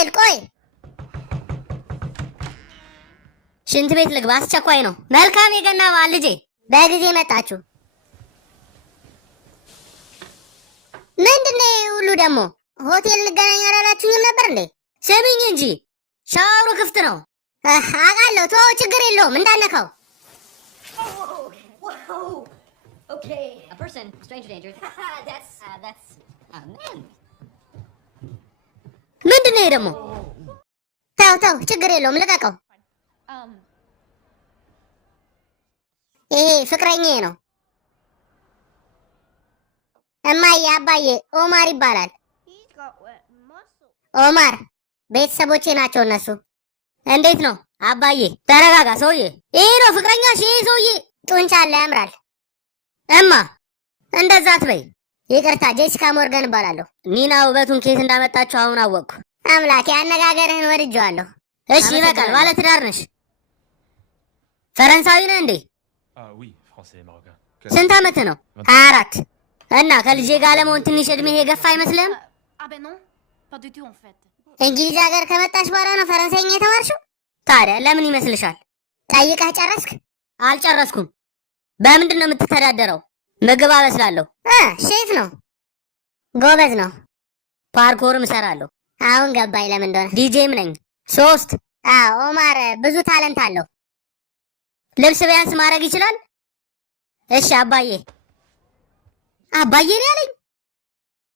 ሚካኤል ቆይ ሽንት ቤት ልግባ፣ አስቸኳይ ነው። መልካም የገና በዓል ልጄ። በጊዜ መጣችሁ። ምንድነው ሁሉ ደግሞ? ሆቴል እንገናኝ አላላችሁኝም ነበር እንዴ? ስሚኝ እንጂ ሻወሩ ክፍት ነው። አውቃለሁ፣ ተወው፣ ችግር የለውም እንዳነካው። Okay, a person, stranger danger. That's man. ምንድነው ደግሞ? ተው፣ ችግር የለውም ልቀቀው። ይሄ ፍቅረኛዬ ነው። እማዬ፣ አባዬ ኦማር ይባላል። ኦማር ቤተሰቦቼ ናቸው እነሱ። እንዴት ነው አባዬ? ተረጋጋ ሰውዬ። ይሄ ነው ፍቅረኛሽ? ይሄ ሰውዬ ጡንቻ አለ፣ ያምራል። እማ እንደዛ አትበይ። ይቅርታ፣ ጄሲካ ሞርጋን እባላለሁ። ኒና ውበቱን ኬት እንዳመጣችሁ አሁን አወቅኩ። አምላኬ፣ አነጋገርህን ወድጄዋለሁ። እሺ ይበቃል። ባለ ትዳር ነሽ? ፈረንሳዊ ነህ እንዴ? ስንት ዓመት ነው? 24 እና ከልጄ ጋር ለመሆን ትንሽ እድሜ የገፋ አይመስልህም? እንግሊዝ ሀገር ከመጣሽ በኋላ ነው ፈረንሳይኛ የተማርሽው? ታዲያ ለምን ይመስልሻል? ጠይቀህ ጨረስክ? አልጨረስኩም። በምንድን ነው የምትተዳደረው? ምግብ አበስላለሁ። ሼፍ ነው። ጎበዝ ነው። ፓርኮርም እሰራለሁ። አሁን ገባኝ ለምን እንደሆነ። ዲጄም ነኝ። 3 ኦማር ብዙ ታለንት አለው። ልብስ ቢያንስ ማድረግ ይችላል። እሺ አባዬ ነው ያለኝ።